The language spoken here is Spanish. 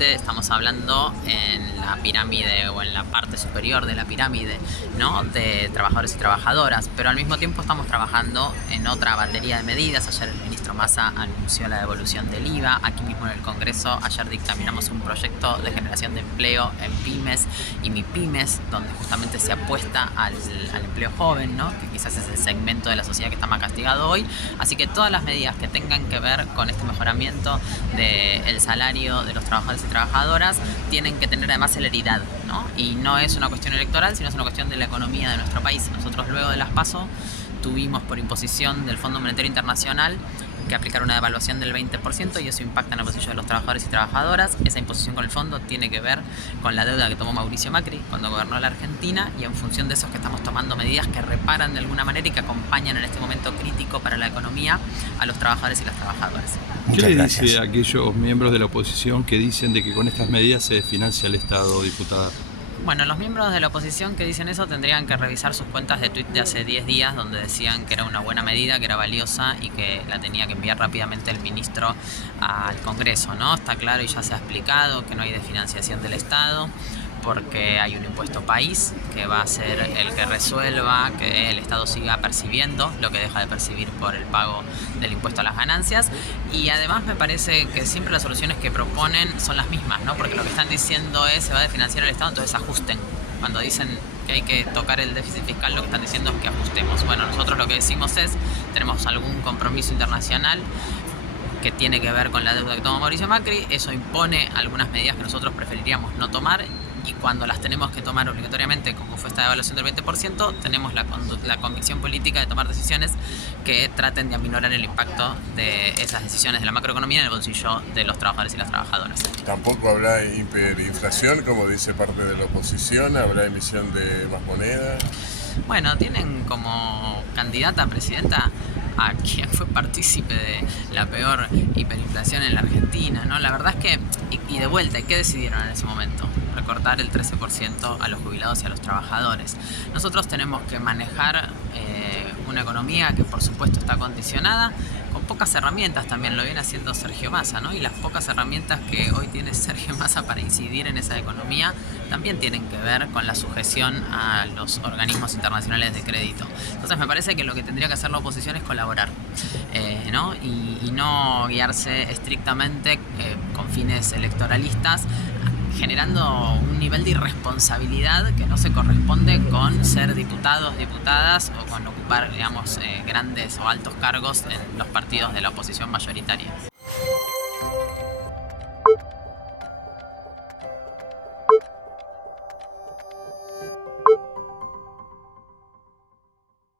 obviamente estamos hablando en la pirámide o en la parte superior de la pirámide, ¿no?, de trabajadores y trabajadoras, pero al mismo tiempo estamos trabajando en otra batería de medidas. Ayer el ministro Massa anunció la devolución del IVA. Aquí mismo en el Congreso ayer dictaminamos un proyecto de generación de empleo en pymes y mipymes, donde justamente se apuesta al empleo joven, ¿no?, que quizás es el segmento de la sociedad que está más castigado hoy. Así que todas las medidas que tengan que ver con este mejoramiento del salario de los trabajadores y trabajadoras tienen que tener además celeridad, ¿no? Y no es una cuestión electoral, sino es una cuestión de la economía de nuestro país. Nosotros luego de las PASO tuvimos por imposición del Fondo Monetario Internacional que aplicar una devaluación del 20% y eso impacta en el bolsillo de los trabajadores y trabajadoras. Esa imposición con el fondo tiene que ver con la deuda que tomó Mauricio Macri cuando gobernó la Argentina, y en función de eso es que estamos tomando medidas que reparan de alguna manera y que acompañan en este momento crítico para la economía a los trabajadores y las trabajadoras. ¿Qué le dice a aquellos miembros de la oposición que dicen de que con estas medidas se desfinancia el Estado, diputada? Bueno, los miembros de la oposición que dicen eso tendrían que revisar sus cuentas de Twitter de hace 10 días, donde decían que era una buena medida, que era valiosa y que la tenía que enviar rápidamente el ministro al Congreso, ¿no? Está claro y ya se ha explicado que no hay desfinanciación del Estado, porque hay un impuesto país que va a ser el que resuelva que el Estado siga percibiendo lo que deja de percibir por el pago del impuesto a las ganancias. Y además me parece que siempre las soluciones que proponen son las mismas, ¿no? Porque lo que están diciendo es se va a desfinanciar el Estado, entonces ajusten. Cuando dicen que hay que tocar el déficit fiscal, lo que están diciendo es que ajustemos. Bueno, nosotros lo que decimos es, tenemos algún compromiso internacional que tiene que ver con la deuda que tomó Mauricio Macri, eso impone algunas medidas que nosotros preferiríamos no tomar, y cuando las tenemos que tomar obligatoriamente, como fue esta devaluación del 20%, tenemos la convicción política de tomar decisiones que traten de aminorar el impacto de esas decisiones de la macroeconomía en el bolsillo de los trabajadores y las trabajadoras. Tampoco habrá hiperinflación, como dice parte de la oposición, habrá emisión de más moneda. Bueno, tienen como candidata a presidenta a quien fue partícipe de la peor hiperinflación en la Argentina, ¿no? La verdad es que, y de vuelta, ¿y qué decidieron en ese momento? Recortar el 13% a los jubilados y a los trabajadores. Nosotros tenemos que manejar una economía que por supuesto está condicionada, con pocas herramientas, también lo viene haciendo Sergio Massa, ¿no? Y las pocas herramientas que hoy tiene Sergio Massa para incidir en esa economía también tienen que ver con la sujeción a los organismos internacionales de crédito. Entonces me parece que lo que tendría que hacer la oposición es colaborar, ¿no? Y no guiarse estrictamente con fines electoralistas, generando un nivel de irresponsabilidad que no se corresponde con ser diputados, diputadas o con ocupar, digamos, grandes o altos cargos en los partidos de la oposición mayoritaria.